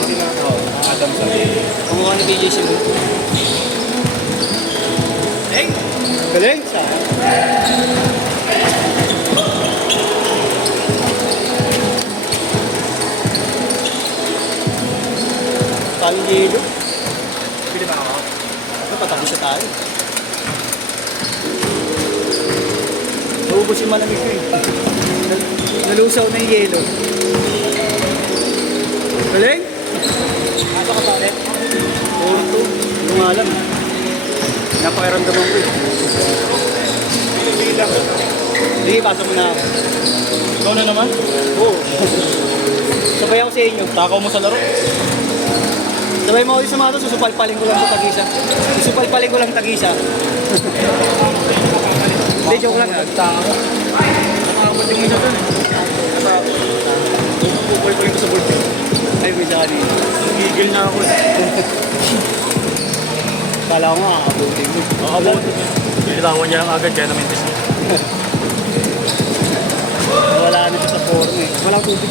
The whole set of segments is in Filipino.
din na. Oo, Adam sa Kumuha ni BJ Cebu. Galing sa. Tanggilo. Pili ba ako? Ito, patapos siya tayo. Naubos yung malamig ko eh. Nalusaw na yung yelo. Galing? Ano ka pa ulit? Oo, ito. Hindi nga alam. Napakiramdaman ko eh. Pili lang. Sige, pasok mo na ako. Ikaw na naman? Oo. Sabay ako sa inyo. Takaw mo sa laro. Sabay mo ako sa mga to, susupalpalin ko lang sa tag-isa. Susupalpalin ko lang tag-isa. Hindi, joke lang. Takaw. Nakakabuting mo siya dun eh. Pupupulit ko sa board. Ay, may sa kanina. Gigil na ako eh. Kala ko nga, kakabutin mo. Nakakabuting mo. Kailangan niya lang agad kaya namin test. Wala na ito sa forum eh. Walang tubig.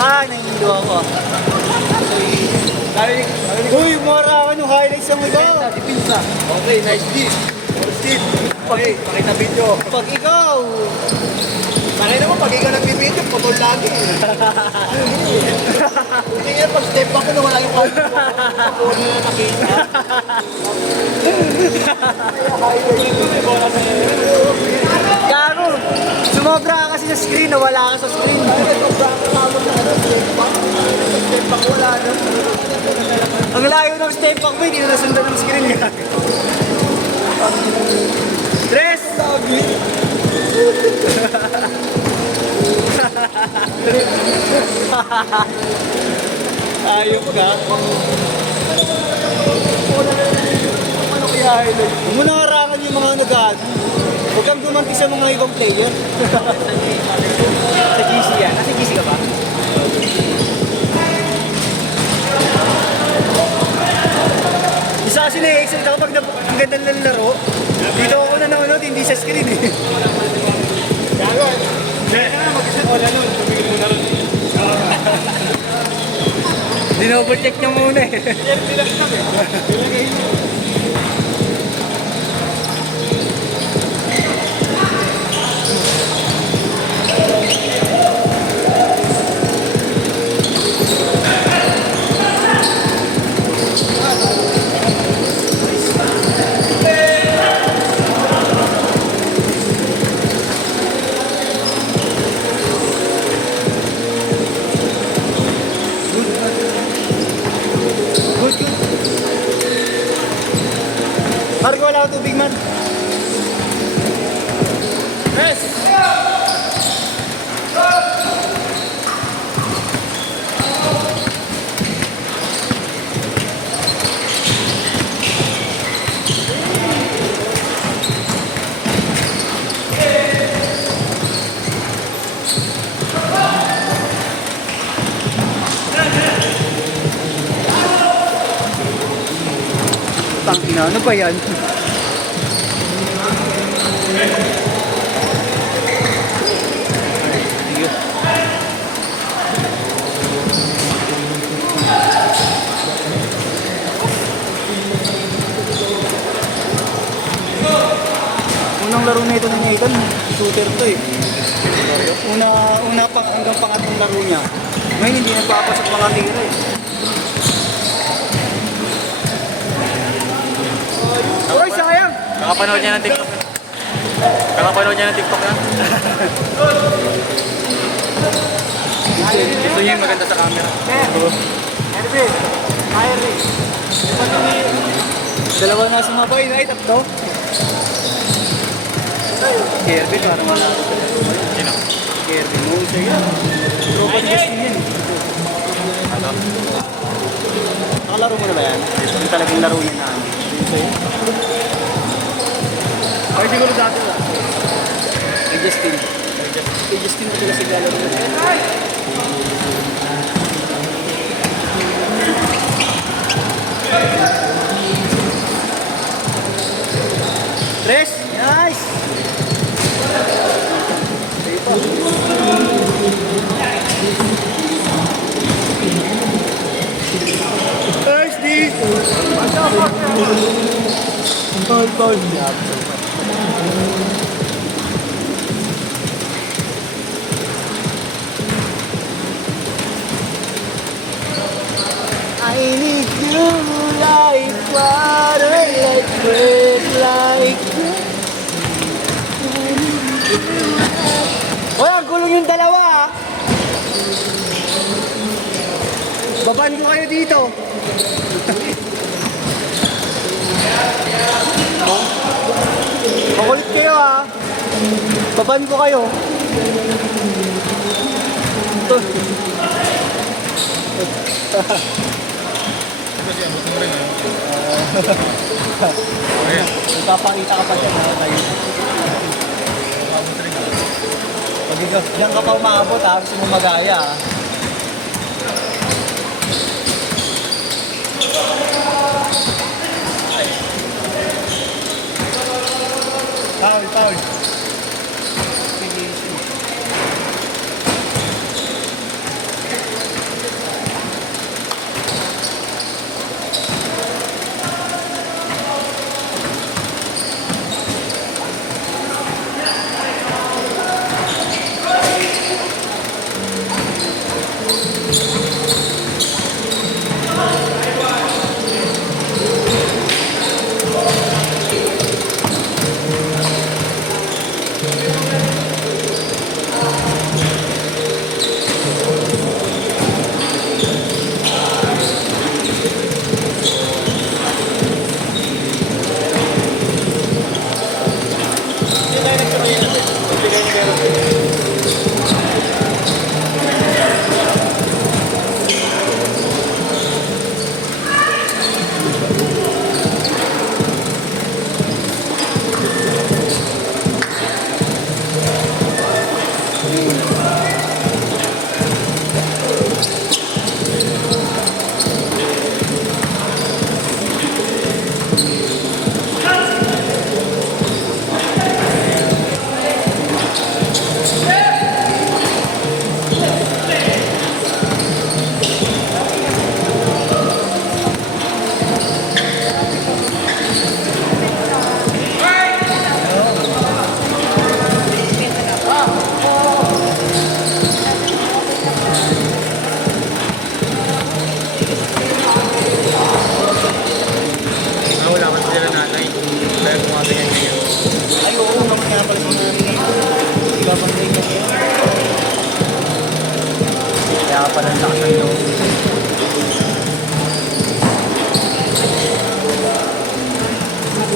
Ay, nahihilo ako ah. Uy, marakan yung highlights ng iba. Dipinsa. Okay, nice deal. Steve. Okay, pakita video. Pag ikaw, Pakita mo, pag ikaw nag-video, pagod lagi. Hindi nga, pag step back ko na wala yung call. Pagod na nakita. gago, sumobra ka kasi sa screen, nawala ka sa screen. Ang layo ng step back mo, hindi na nasundan ng screen. Tres! Ayok ka. Ano kaya highlight? Huwag mo nangarangan yung mga nag-add. Huwag kang gumanti sa mga ibang player. Sa GC yan. Nasa GC ka ba? Isa kasi na-excite ako pag ang ganda ng laro. Dito ako nanonood, hindi sa screen eh. Gago. Hindi na, mag-isip ko na nun. Tumigil mo na rin. Dinoble-check niya muna eh. Hindi lang lang eh. Ilagay mo. Good, good. Marco, wala akong tubig man. Yes! Tangina, ano ba yan? Unang laro na ito na Nathan, shooter to eh. Hanggang pangatlong laro niya. Ngayon hindi nagpapasok mga tira eh. Uy, sayang! Kakapanood niya ng TikTok. Kakapanood niya ng TikTok yan. Gusto niya yung maganda sa camera. Erwin! Irene! Dalawa na sumabay na tatlo. Erwin, parang malaro ka. Sino? Erwin, mo siya yan. Tropa niya yan. Ano? Nakalaro mo na ba yan? Yung talagang laro niya na. Ay, siguro dati ba? Kay Justin. Kay Justin ko sila siglalaro na. Paul. I need you like water, like breath, like wala, gulong yung dalawa ah. Babaan ko kayo dito. Makulit kayo ah. Babaan ko kayo. Magpapakita ka pa dyan ha, tayo. Pag diyan ka pa umabot ha, gusto mo magaya ha. Foul.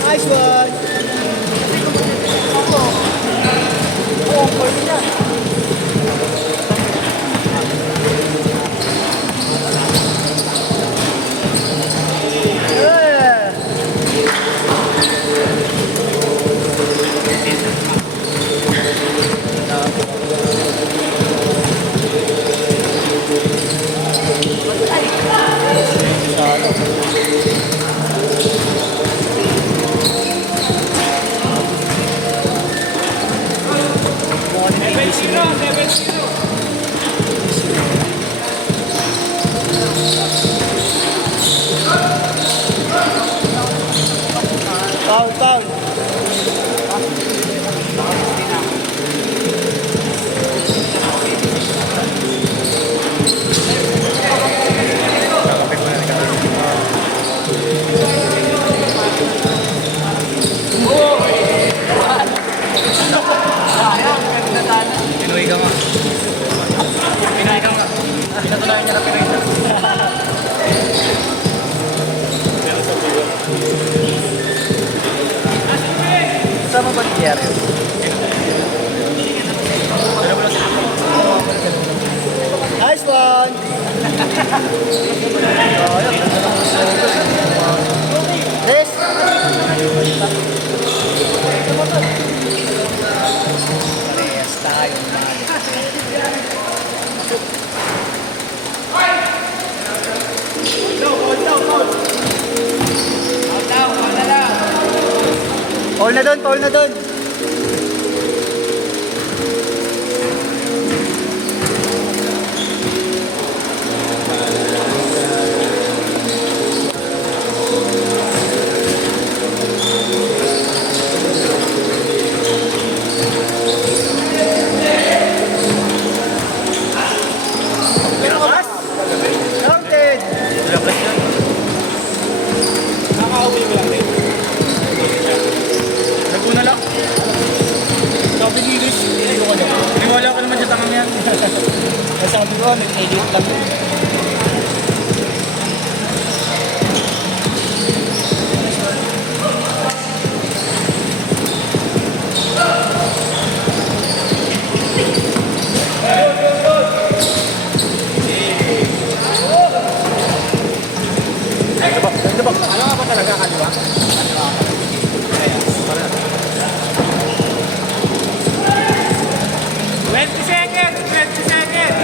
Nice one! Foul. Pinoy ka nga. Pinatunayan niya na Pinoy siya. Sama ba ni Jerry? Nice one! Yes! Parehas tayo. Paul na doon. Ito ba? Ano nga ba talaga? Kaliwa? Kaya, para. 20 seconds! 20 seconds!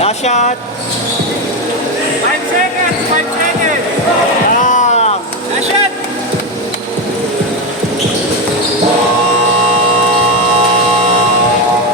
Last shot. 5 seconds! 5 seconds! Lang. Last shot!